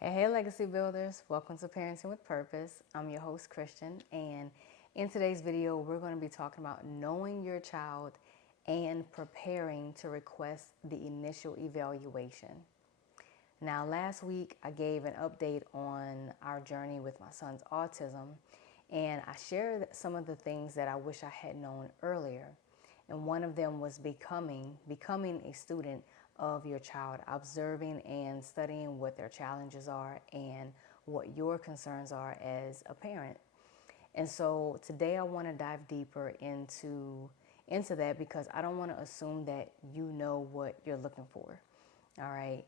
Hey, Legacy Builders. Welcome to Parenting with Purpose. I'm your host, Christian, and in today's video, we're going to be talking about knowing your child and preparing to request the initial evaluation. Now, last week, I gave an update on our journey with my son's autism, and I shared some of the things that I wish I had known earlier. And one of them was becoming a student of your child, observing and studying what their challenges are and what your concerns are as a parent. And so today I want to dive deeper into that because I don't want to assume that you know what you're looking for. All right.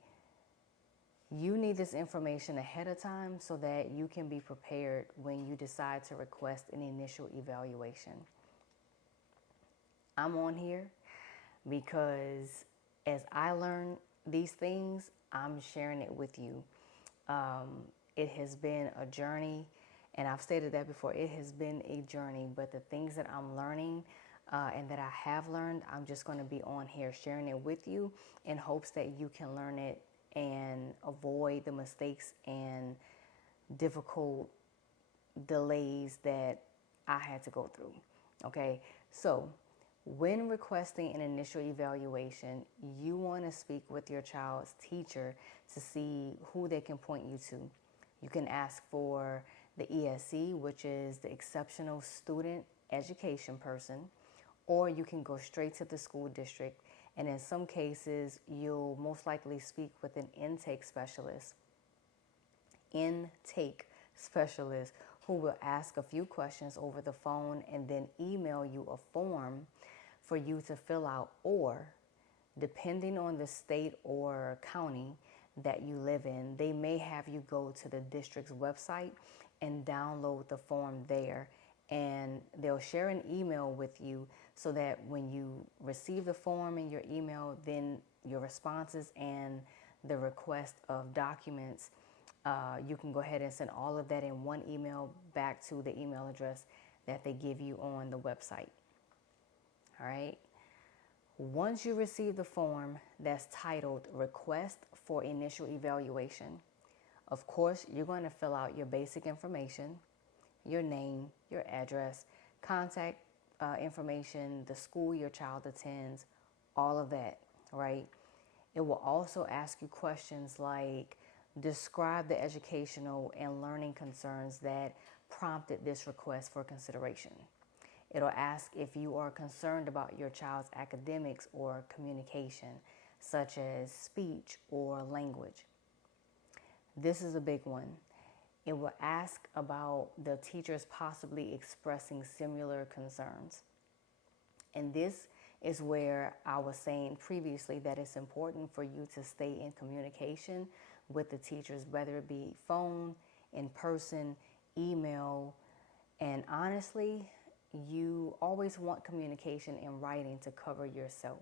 You need this information ahead of time so that you can be prepared when you decide to request an initial evaluation. I'm on here because as I learn these things, I'm sharing it with you. It has been a journey, and I've stated that before. It has been a journey, but the things that I'm learning and that I have learned, I'm just going to be on here sharing it with you in hopes that you can learn it and avoid the mistakes and difficult delays that I had to go through. Okay, so when requesting an initial evaluation, you want to speak with your child's teacher to see who they can point you to. You can ask for the ESE, which is the Exceptional Student Education Person, or you can go straight to the school district. And in some cases, you'll most likely speak with an intake specialist who will ask a few questions over the phone and then email you a form for you to fill out, or depending on the state or county that you live in, they may have you go to the district's website and download the form there, and they'll share an email with you so that when you receive the form in your email, then your responses and the request of documents, you can go ahead and send all of that in one email back to the email address that they give you on the website. All right. Once you receive the form that's titled Request for Initial Evaluation, of course, you're going to fill out your basic information, your name, your address, contact information, the school your child attends, all of that, right? It will also ask you questions like, describe the educational and learning concerns that prompted this request for consideration. It'll ask if you are concerned about your child's academics or communication, such as speech or language. This is a big one. It will ask about the teachers possibly expressing similar concerns. And this is where I was saying previously that it's important for you to stay in communication with the teachers, whether it be phone, in person, email, and honestly, you always want communication in writing to cover yourself.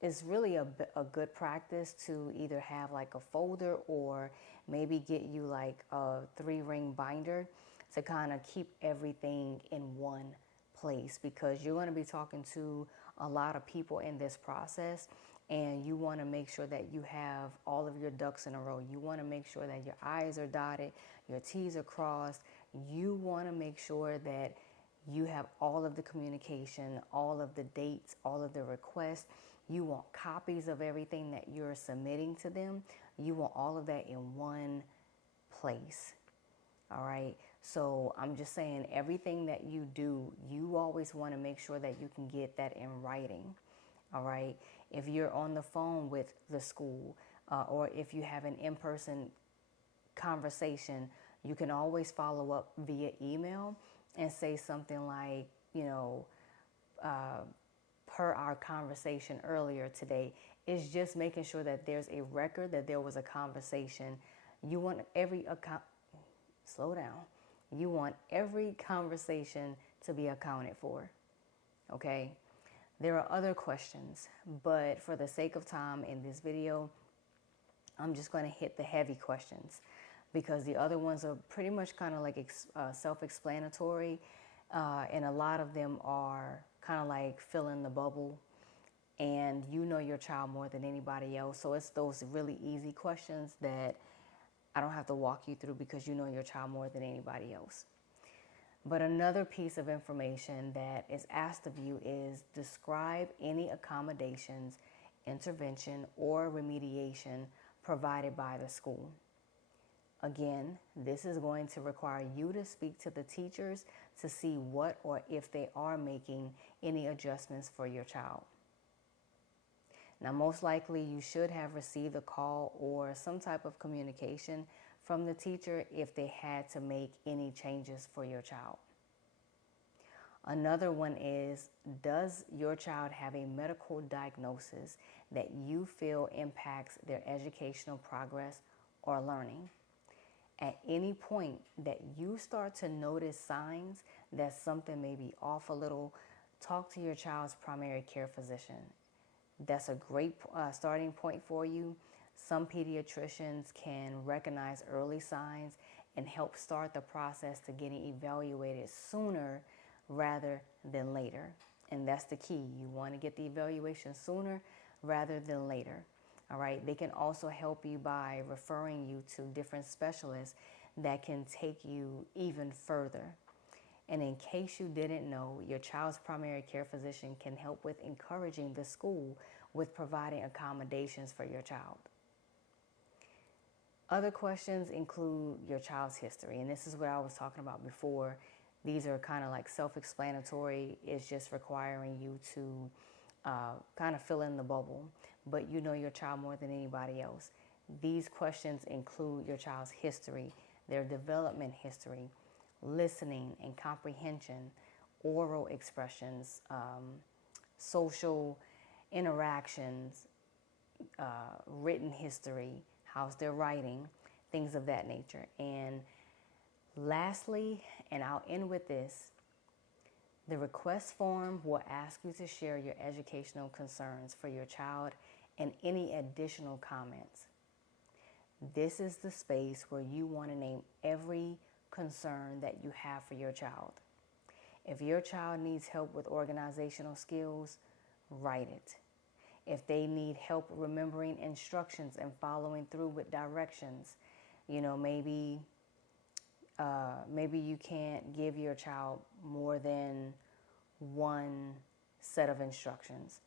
It's really a good practice to either have like a folder or maybe get you like a 3-ring binder to kind of keep everything in one place, because you're going to be talking to a lot of people in this process, and you want to make sure that you have all of your ducks in a row. You want to make sure that your I's are dotted, your T's are crossed. You want to make sure that you have all of the communication, all of the dates, all of the requests. You want copies of everything that you're submitting to them. You want all of that in one place. All right. So I'm just saying, everything that you do, you always want to make sure that you can get that in writing. All right. If you're on the phone with the school, or if you have an in-person conversation, you can always follow up via email and say something like, per our conversation earlier today. It's just making sure that there's a record that there was a conversation. You want slow down. You want every conversation to be accounted for. Okay? There are other questions, but for the sake of time in this video, I'm just going to hit the heavy questions, because the other ones are pretty much kind of like self-explanatory, and a lot of them are kind of like fill in the bubble and you know your child more than anybody else. So it's those really easy questions that I don't have to walk you through because you know your child more than anybody else. But another piece of information that is asked of you is describe any accommodations, intervention, or remediation provided by the school. Again, this is going to require you to speak to the teachers to see what or if they are making any adjustments for your child. Now, most likely you should have received a call or some type of communication from the teacher if they had to make any changes for your child. Another one is, does your child have a medical diagnosis that you feel impacts their educational progress or learning? At any point that you start to notice signs that something may be off a little, talk to your child's primary care physician. That's a great starting point for you. Some pediatricians can recognize early signs and help start the process to getting evaluated sooner rather than later. And that's the key. You want to get the evaluation sooner rather than later. All right. They can also help you by referring you to different specialists that can take you even further. And in case you didn't know, your child's primary care physician can help with encouraging the school with providing accommodations for your child. Other questions include your child's history. And this is what I was talking about before. These are kind of like self-explanatory. It's just requiring you to kind of fill in the bubble. But you know your child more than anybody else. These questions include your child's history, their development history, listening and comprehension, oral expressions, social interactions, written history, how's their writing, things of that nature. And lastly, and I'll end with this, the request form will ask you to share your educational concerns for your child and any additional comments. This is the space where you want to name every concern that you have for your child. If your child needs help with organizational skills, write it. If they need help remembering instructions and following through with directions, maybe you can't give your child more than one set of instructions,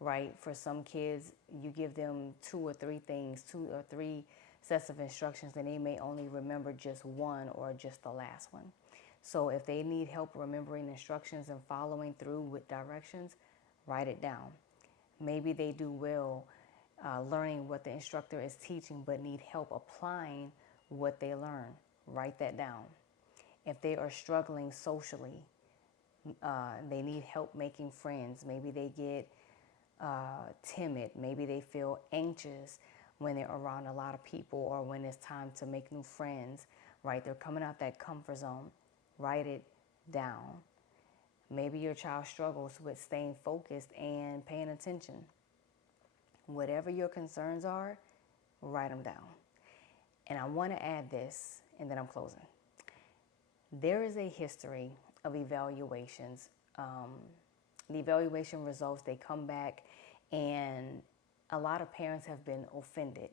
right? For some kids, you give them two or three sets of instructions, and they may only remember just one or just the last one. So if they need help remembering instructions and following through with directions, write it down. Maybe they do well learning what the instructor is teaching, but need help applying what they learn. Write that down. If they are struggling socially, they need help making friends. Maybe they get timid. Maybe they feel anxious when they're around a lot of people or when it's time to make new friends, right? They're coming out that comfort zone. Write it down. Maybe your child struggles with staying focused and paying attention. Whatever your concerns are, write them down. And I want to add this, and then I'm closing. There is a history of evaluations. The evaluation results, they come back, and a lot of parents have been offended.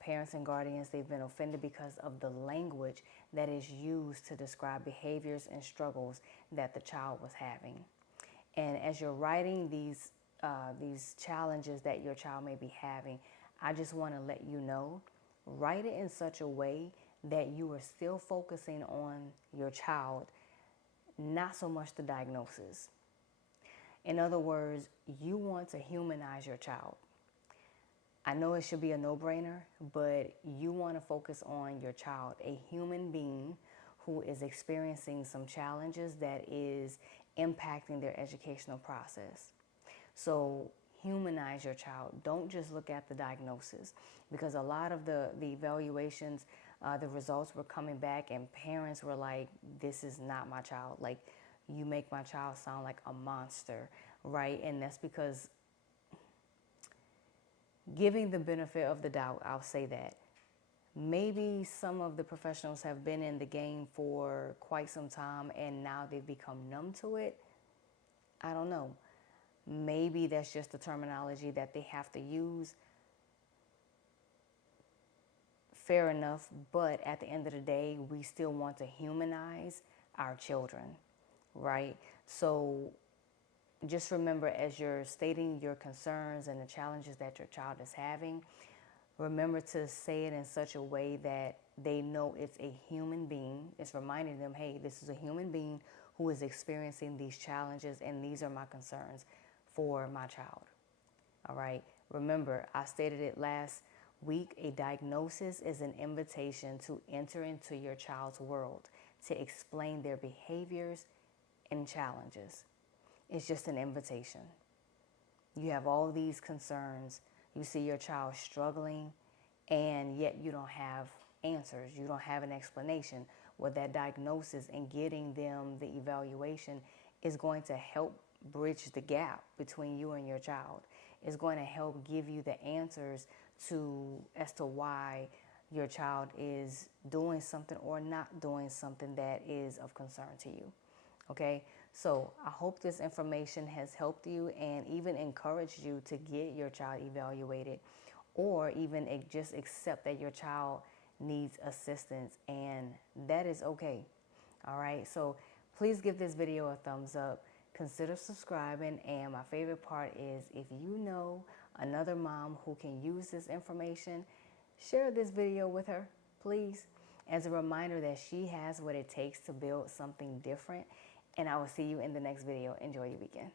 Parents and guardians, they've been offended because of the language that is used to describe behaviors and struggles that the child was having. And as you're writing these challenges that your child may be having, I just want to let you know, write it in such a way that you are still focusing on your child, not so much the diagnosis. In other words, you want to humanize your child. I know it should be a no-brainer, but you want to focus on your child, a human being who is experiencing some challenges that is impacting their educational process. So humanize your child. Don't just look at the diagnosis, because a lot of the evaluations, the results were coming back and parents were like, this is not my child. Like, you make my child sound like a monster, right? And that's because, giving the benefit of the doubt, I'll say that maybe some of the professionals have been in the game for quite some time and now they've become numb to it. I don't know. Maybe that's just the terminology that they have to use. Fair enough, but at the end of the day, we still want to humanize our children, right? So just remember, as you're stating your concerns and the challenges that your child is having, remember to say it in such a way that they know it's a human being. It's reminding them, hey, this is a human being who is experiencing these challenges, and these are my concerns for my child. All right. Remember, I stated it last week, a diagnosis is an invitation to enter into your child's world, to explain their behaviors and challenges. It's just an invitation. You have all these concerns. You see your child struggling, and yet you don't have answers. You don't have an explanation. Well, that diagnosis and getting them the evaluation is going to help bridge the gap between you and your child. It's going to help give you the answers as to why your child is doing something or not doing something that is of concern to you. Okay, so I hope this information has helped you and even encouraged you to get your child evaluated, or even just accept that your child needs assistance, and that is okay. All right, so please give this video a thumbs up. Consider subscribing, and my favorite part is if you know another mom who can use this information, share this video with her, please, as a reminder that she has what it takes to build something different. And I will see you in the next video. Enjoy your weekend.